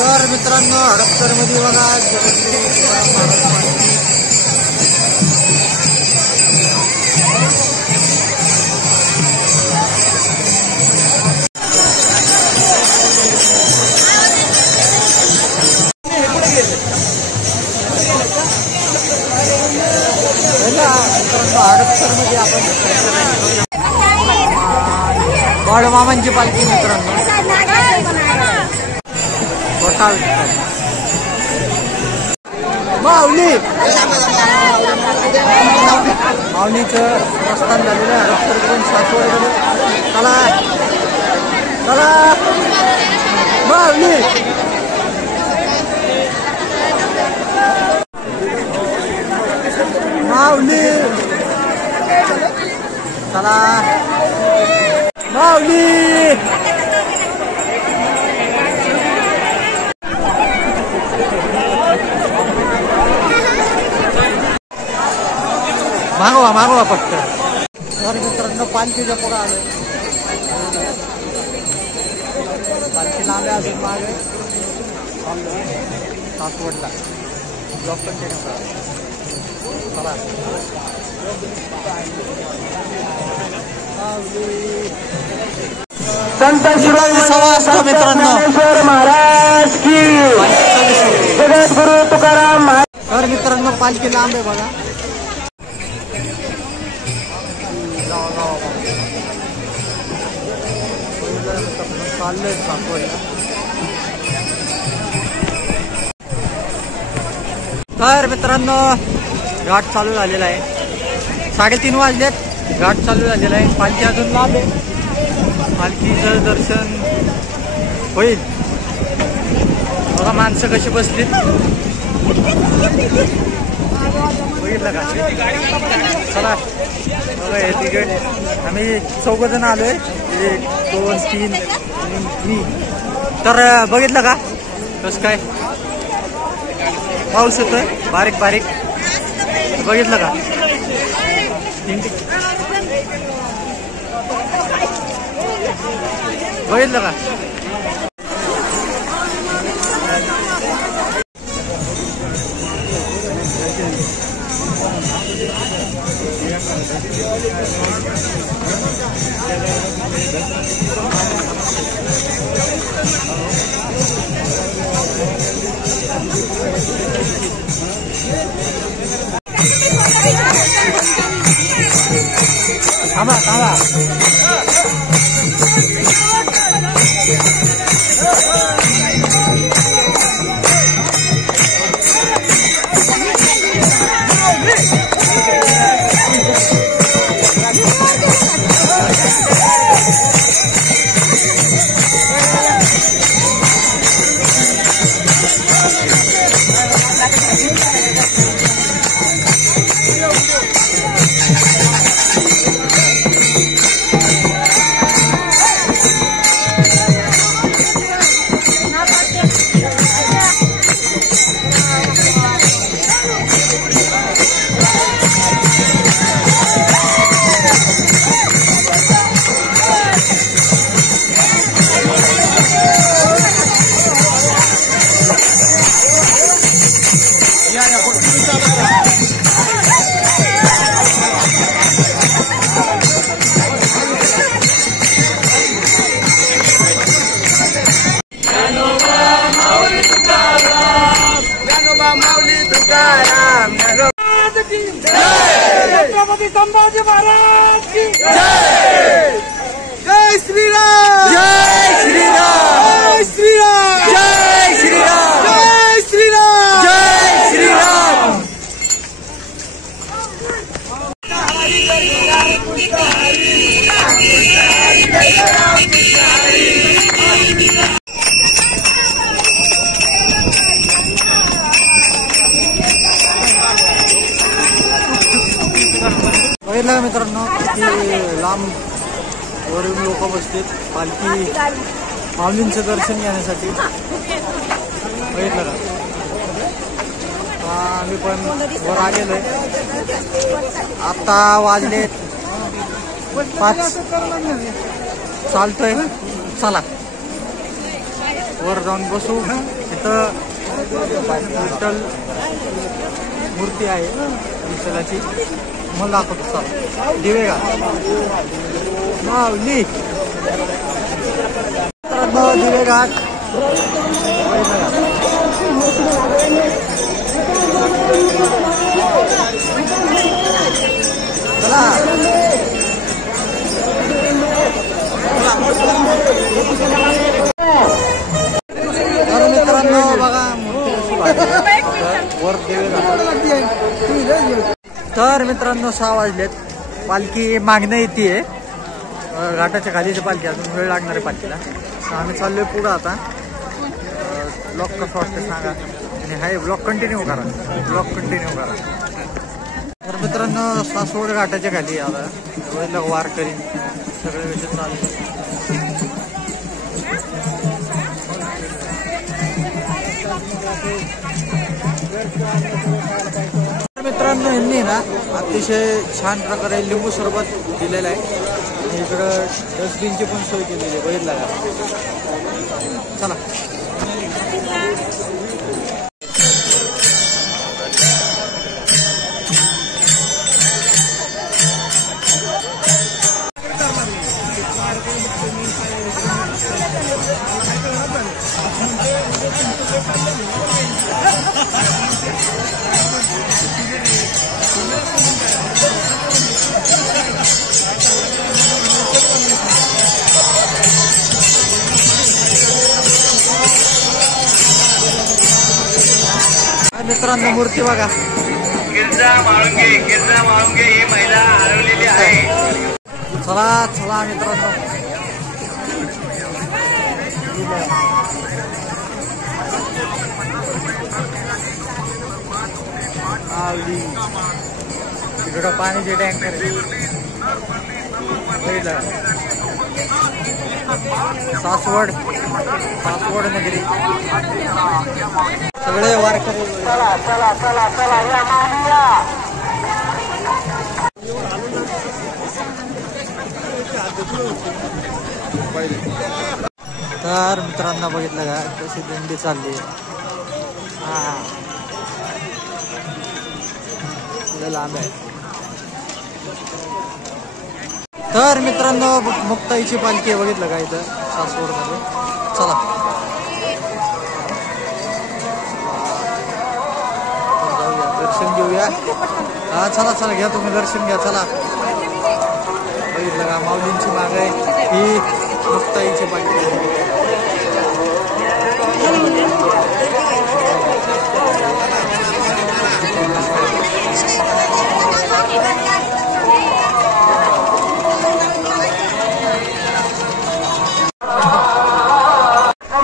तर मित्रांनो हडपसर मध्ये बघा हडपसर मध्ये आपण बाळूमामांची पालखी मित्रांनो माऊली माऊलीचं प्रस्थान झालेलं आहे हडपसरकडून सासवडकडे. चला चला माऊली माऊली चला माऊली मागवा मागवा फक्त. तर मित्रांनो पालखीच्या पुढं आलं पालखी लांबे अजून मागे सासवडला डॉक्टर चला संत शिवाजी सवासतो मित्रांनो महाराज की जगद्गुरु तुकाराम. तर मित्रांनो पालखी लांब आहे बघा. चाललंय सासवडला. तर मित्रांनो घाट चालू झालेला आहे. 3:30 वाजलेत. घाट चालू झालेला आहे. पालखी अजून लांब आहे. पालखीचं दर्शन होईल बघा. माणसं कशी बसलीत बघितलं का. चला बघा हे तिकीट आम्ही 4 जण आलोय. 1 2 3 मी. तर बघितलं का कसं काय पाऊस येतोय बारीक बारीक बघितलं का. बघितलं का. थांबा थांबा. छत्रपती संभाजी महाराज की जय. जय श्रीराम. जय श्रीराम. जय श्रीराम. जय श्रीराम. जय श्रीराम. जय श्रीराम. बघितलं मित्रांनो किती लांब वरून लोक बसतात पालखी माऊलींचं दर्शन घेण्यासाठी. बघितलं का. आम्ही पण वर आलेलो आहे. आता वाजले 5. चालतोय चला. वर जाऊन बसू. इथं विठ्ठल मूर्ती आहे विठ्ठलाची, मला दाखवतो. चला दिवे घाट माऊली दिवे घाट. चला तर मित्रांनो बघा वर दिवे घाट. तर मित्रांनो 6 वाजलेत. पालखी मागणं येते घाटाच्या खालीची पालखी, अजून वेळ लागणार आहे पालखीला. आम्ही चाललोय पुढं आता. ब्लॉक कसं वाटतं सांगा आणि हाय ब्लॉक कंटिन्यू करा, ब्लॉक कंटिन्यू करा. तर मित्रांनो सासवड घाटाच्या खाली आता वारकरी सगळे विषय चालू. मित्रांनो यांनी ना अतिशय छान प्रकारे लिंबू सरबत दिलेलं आहे आणि इकडं डस्टबिनची पण सोय केलेली आहे. बघितलं का? चला मित्रांनो मूर्ती बघा. गिरजा माळुंगे ही महिला हरवलेली आहे. चला चला मित्रांनो तिकडं पाण्याचे टँकर सासवड नगरी सगळे वारकरी. तर मित्रांनो बघितलं का कशी दिंडी चालली. लांब आहे. तर मित्रांनो मुक्ताईची पालखी बघितलं का इथं सासवड मध्ये. चला दर्शन घेऊया. हा चला चला घ्या तुम्ही दर्शन घ्या. चला बघितलं का माऊलींची माग आहे ही मुक्ताईची पालखी.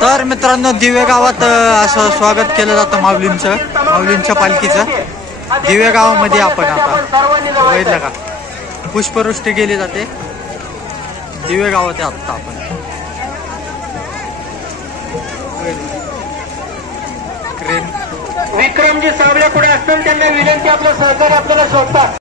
तर मित्रांनो दिवे गावात असं स्वागत केलं जातं माऊलींच्या पालखीचं. दिवे गावामध्ये आपण आता बघितलं का पुष्पवृष्टी केली जाते. दिवे गावात आता आपण क्रेन. विक्रमजी सावळे पुढे असतील त्यांना विनंती, आपलं सहकार्य आपल्याला शोधतात.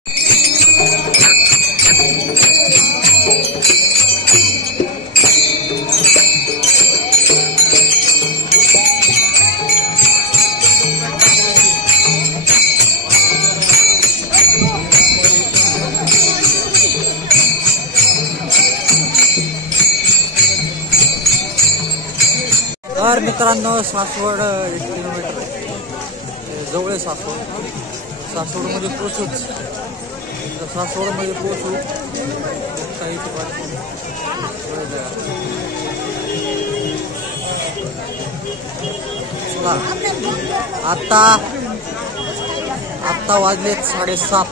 तर मित्रांनो सासवड 1 किलोमीटर जवळ आहे. सासवडमध्ये पोचूच. सासवडमध्ये पोचू काही चला. आत्ता वाजलेत 7:30.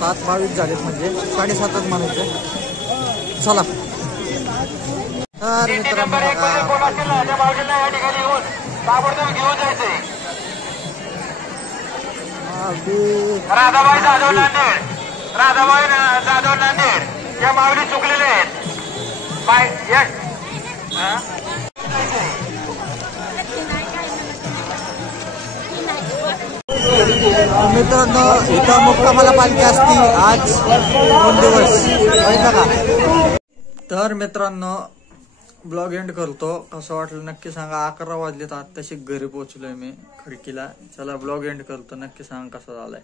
7:22 झालेत म्हणजे 7:30च म्हणायचे. चला तर मित्रांनो राधाबाई जाधव नांदेड या माऊली चुकलेले आहेत. मित्रांनो इथं मुक्कामाला पालखी असती आज 2 दिवस माहिती का. तर मित्रांनो ब्लॉग एंड करतो. कसं वाटलं नक्की सांगा. 11 वाजलेत, आत्ताशी घरी पोहोचलोय मी खडकीला. चला ब्लॉग एंड करतो. नक्की सांगा कसा झालाय.